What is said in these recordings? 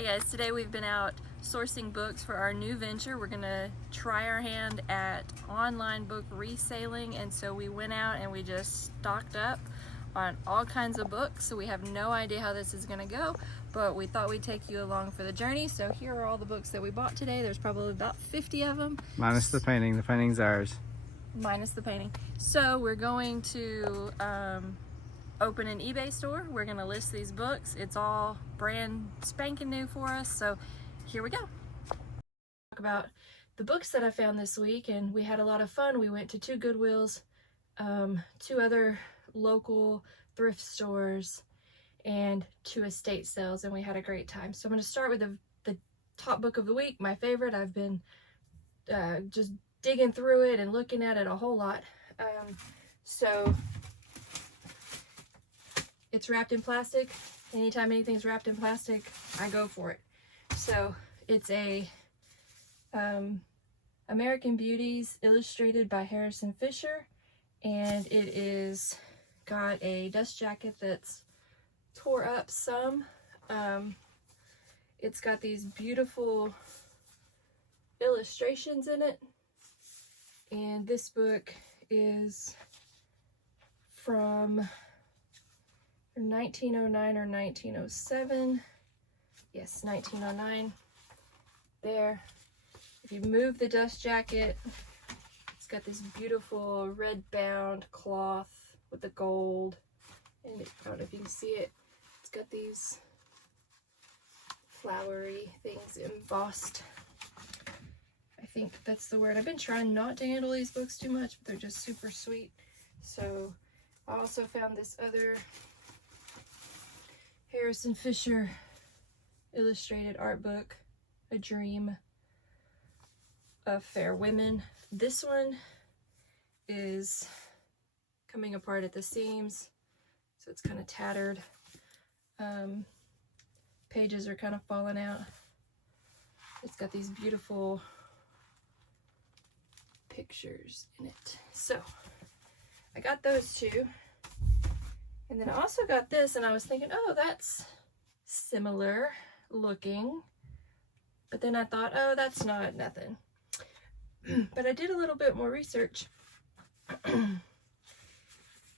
Hey guys, today we've been out sourcing books for our new venture. We're gonna try our hand at online book reselling, and so we went out and we just stocked up on all kinds of books. So we have no idea how this is gonna go, but we thought we'd take you along for the journey. So here are all the books that we bought today. There's probably about 50 of them. Minus the painting. The painting's ours. Minus the painting. So we're going to open an eBay store. We're gonna list these books. It's all brand spanking new for us, so here we go. Talk about the books that I found this week, and we had a lot of fun. We went to 2 Goodwills, 2 other local thrift stores, and 2 estate sales, and we had a great time. So I'm going to start with the top book of the week, my favorite. I've been just digging through it and looking at it a whole lot. So it's wrapped in plastic. Anytime anything's wrapped in plastic, I go for it. So it's a American Beauties illustrated by Harrison Fisher, and it is got a dust jacket that's tore up some. It's got these beautiful illustrations in it, and this book is from 1909 or 1907. Yes, 1909. There. If you move the dust jacket, it's got this beautiful red bound cloth with the gold, and I don't know if you can see it. It's got these flowery things embossed. I think that's the word. I've been trying not to handle these books too much, but they're just super sweet. So I also found this other Harrison Fisher illustrated art book, A Dream of Fair Women. This one is coming apart at the seams, so it's kind of tattered. Pages are kind of falling out. It's got these beautiful pictures in it. So I got those 2. And then I also got this, and I was thinking, oh, that's similar looking. But then I thought, oh, that's not nothing. But I did a little bit more research.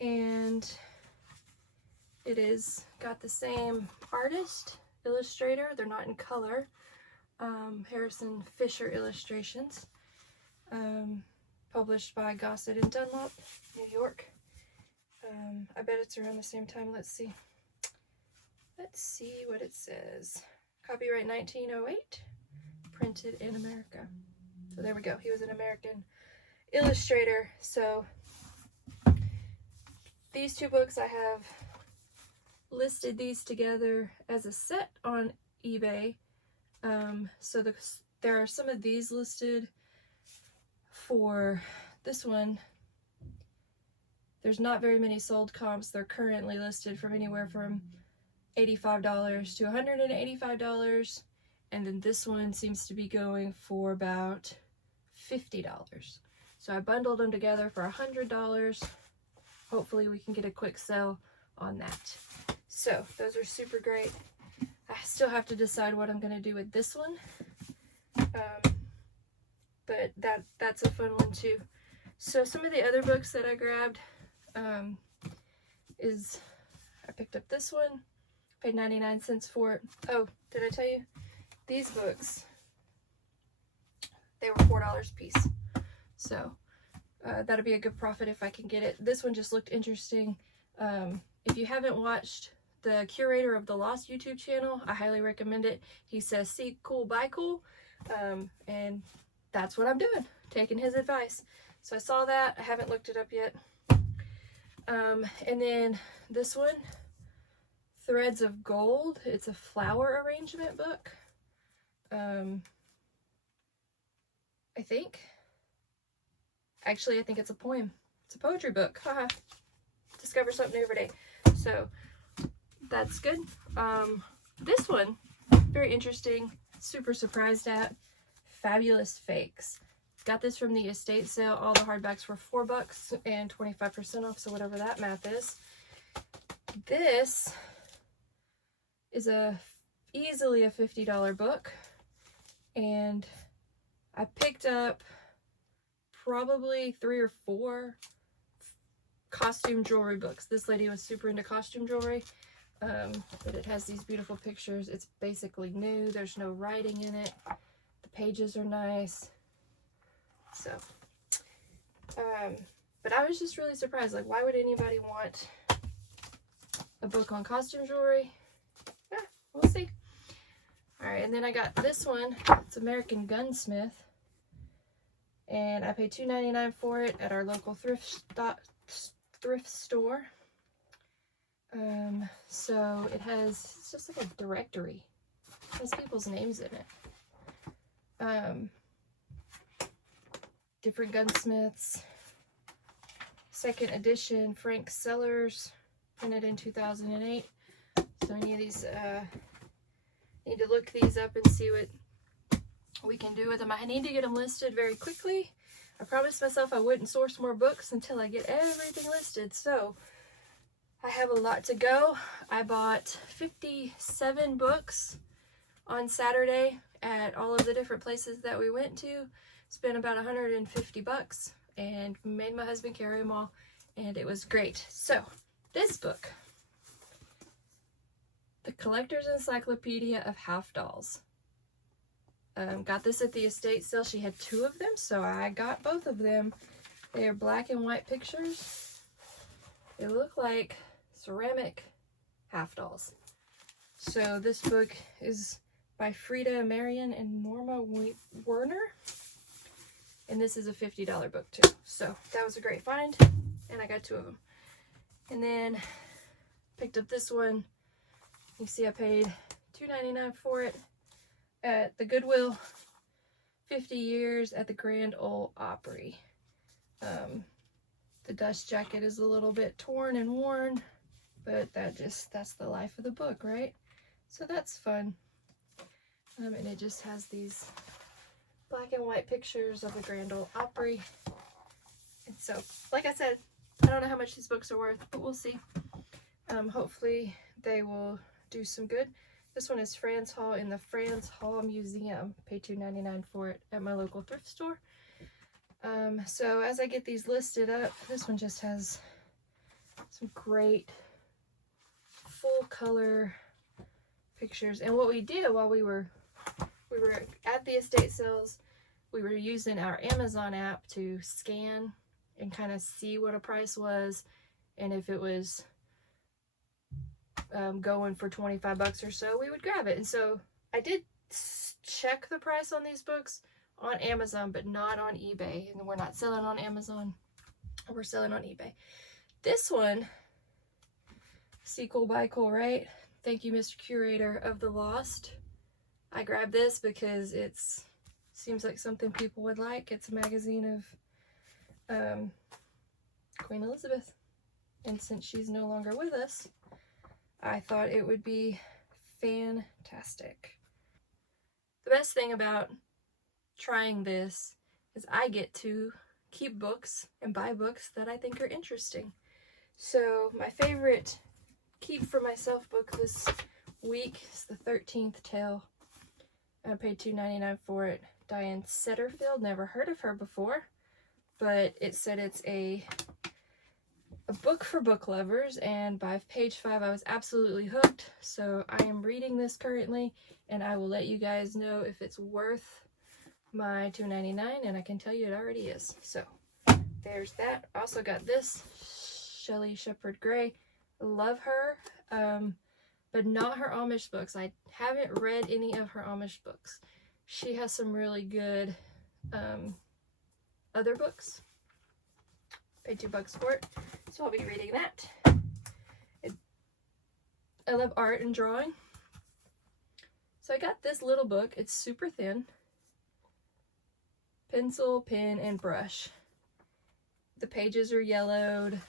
And it is got the same artist, illustrator. They're not in color. Harrison Fisher Illustrations. Published by Gossett and Dunlop, New York. I bet it's around the same time. Let's see. Let's see what it says. Copyright 1908. Printed in America. So there we go. He was an American illustrator. So these 2 books, I have listed these together as a set on eBay. So there are some of these listed for this one. There's not very many sold comps. They're currently listed from anywhere from $85 to $185. And then this one seems to be going for about $50. So I bundled them together for $100. Hopefully we can get a quick sell on that. So those are super great. I still have to decide what I'm going to do with this one. But that's a fun one too. So some of the other books that I grabbed is, I picked up this one, paid 99 cents for it. Oh, did I tell you? These books, they were $4 a piece. So that'll be a good profit if I can get it. This one just looked interesting. If you haven't watched the Curator of the Lost YouTube channel, I highly recommend it. He says, see cool, buy cool. And that's what I'm doing, taking his advice. So I saw that. I haven't looked it up yet. And then this one, Threads of Gold. It's a flower arrangement book. I think. Actually, I think it's a poem. It's a poetry book. Haha. Discover something new every day. So that's good. This one, very interesting. Super surprised at. Fabulous Fakes. Got this from the estate sale. All the hardbacks were $4 and 25% off, so whatever that math is. This is a easily a $50 book, and I picked up probably 3 or 4 costume jewelry books. This lady was super into costume jewelry, but it has these beautiful pictures. It's basically new. There's no writing in it. The pages are nice. So, but I was just really surprised. Like, why would anybody want a book on costume jewelry? Yeah, we'll see. Alright, and then I got this one. It's American Gunsmith. And I paid $2.99 for it at our local thrift store. So it has, it's just like a directory. It has people's names in it. Different gunsmiths. Second edition, Frank Sellers, printed in 2008. So any of these, need to look these up and see what we can do with them. I need to get them listed very quickly. I promised myself I wouldn't source more books until I get everything listed. So I have a lot to go. I bought 57 books on Saturday at all of the different places that we went to. Spent about $150 and made my husband carry them all, and it was great. So this book, The Collector's Encyclopedia of Half Dolls. Got this at the estate sale. She had 2 of them, so I got both of them. They are black and white pictures. They look like ceramic half dolls. So this book is by Frida Marion and Norma Werner. And this is a $50 book too. So that was a great find, and I got 2 of them. And then picked up this one. You see I paid $2.99 for it at the Goodwill. 50 Years at the Grand Ole Opry. The dust jacket is a little bit torn and worn, but that's the life of the book, right? So that's fun. And it just has these black and white pictures of the Grand Ole Opry. And so, like I said, I don't know how much these books are worth, but we'll see. Hopefully they will do some good. This one is Franz Hall in the Franz Hall Museum. Paid $2.99 for it at my local thrift store. So as I get these listed up, this one just has some great full color pictures. And what we did while we were at the estate sales, we were using our Amazon app to scan and kind of see what a price was, and if it was going for $25 or so, we would grab it. And so I did check the price on these books on Amazon, but not on eBay. And we're not selling on Amazon, we're selling on eBay. This one, Sequel by Cool, right? Thank you, Mr. Curator of the Lost. I grabbed this because it's seems like something people would like. It's a magazine of Queen Elizabeth, and since she's no longer with us, I thought it would be fantastic. The best thing about trying this is I get to keep books and buy books that I think are interesting. So my favorite keep for myself book this week is The 13th Tale. I paid $2.99 for it. Diane Setterfield, never heard of her before, but it said it's a book for book lovers, and by page 5 I was absolutely hooked. So I am reading this currently, and I will let you guys know if it's worth my $2.99, and I can tell you it already is. So there's that. Also got this, Shelley Shepherd Gray. Love her, but not her Amish books. I haven't read any of her Amish books. She has some really good other books. Paid $2 for it, so I'll be reading that. I love art and drawing, so I got this little book. It's super thin. Pencil, pen, and brush. The pages are yellowed.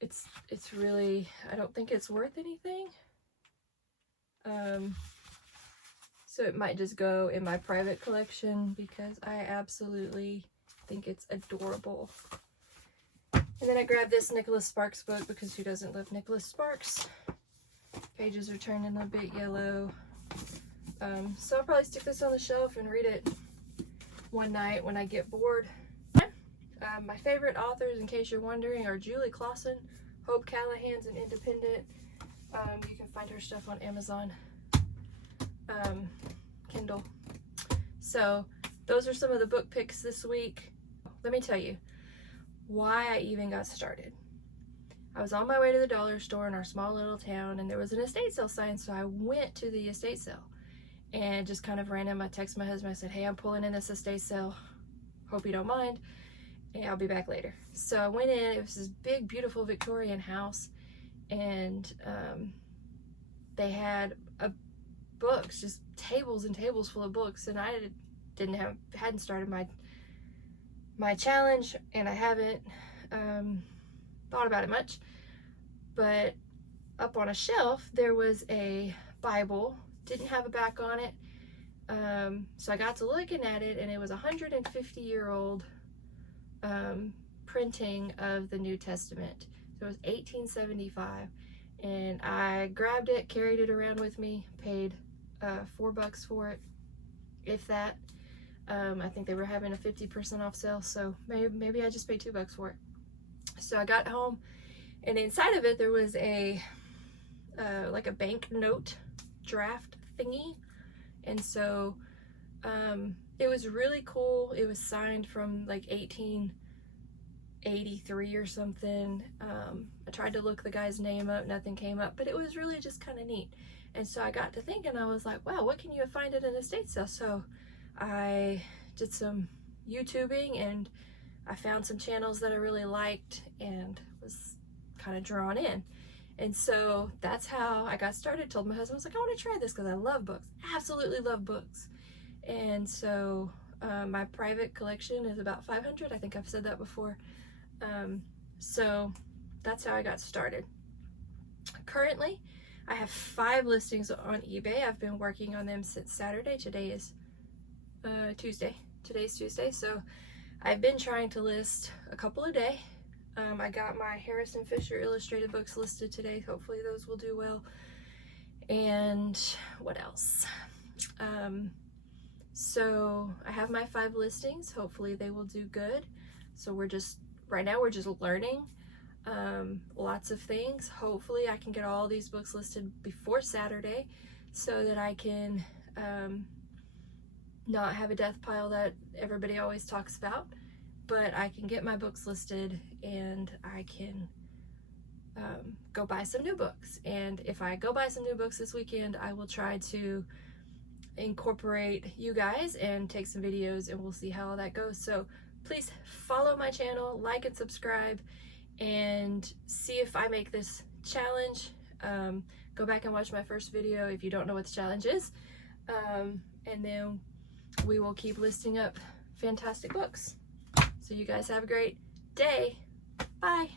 It's really, I don't think it's worth anything. So it might just go in my private collection because I absolutely think it's adorable. And then I grabbed this Nicholas Sparks book because who doesn't love Nicholas Sparks? Pages are turning a bit yellow. So I'll probably stick this on the shelf and read it one night when I get bored. My favorite authors, in case you're wondering, are Julie Clausen, Hope Callahan's an independent. You can find her stuff on Amazon, Kindle. So those are some of the book picks this week. Let me tell you why I even got started. I was on my way to the dollar store in our small little town, and there was an estate sale sign, so I went to the estate sale and just kind of random. I texted my husband. I said, hey, I'm pulling in this estate sale. Hope you don't mind, and I'll be back later. So I went in. It was this big, beautiful Victorian house, and they had books, just tables and tables full of books, and I hadn't started my challenge, and I haven't thought about it much, but up on a shelf there was a Bible, didn't have a back on it, so I got to looking at it, and it was a 150-year-old printing of the New Testament. So it was 1875, and I grabbed it, carried it around with me, paid $4 for it, if that. I think they were having a 50% off sale, so maybe I just paid $2 for it. So I got home, and inside of it there was a like a banknote draft thingy, and so it was really cool. It was signed from like 1883 or something. I tried to look the guy's name up, nothing came up, but it was really just kind of neat. And so I got to thinking, I was like, wow, what can you find at an estate sale? So I did some YouTubing, and I found some channels that I really liked and was kind of drawn in. And so that's how I got started. Told my husband, I was like, I want to try this because I love books. Absolutely love books. And so my private collection is about 500. I think I've said that before. So that's how I got started. Currently, I have 5 listings on eBay. I've been working on them since Saturday. Today is Tuesday. Today's Tuesday. So I've been trying to list a couple a day. I got my Harrison Fisher illustrated books listed today. Hopefully those will do well. And what else? So I have my 5 listings. Hopefully they will do good. So right now we're just learning lots of things. Hopefully I can get all these books listed before Saturday so that I can not have a death pile that everybody always talks about, but I can get my books listed, and I can go buy some new books. And if I go buy some new books this weekend, I will try to incorporate you guys and take some videos, and we'll see how all that goes. So please follow my channel, like and subscribe, and see if I make this challenge. Go back and watch my first video if you don't know what the challenge is, and then we will keep listing up fantastic books. So you guys have a great day. Bye.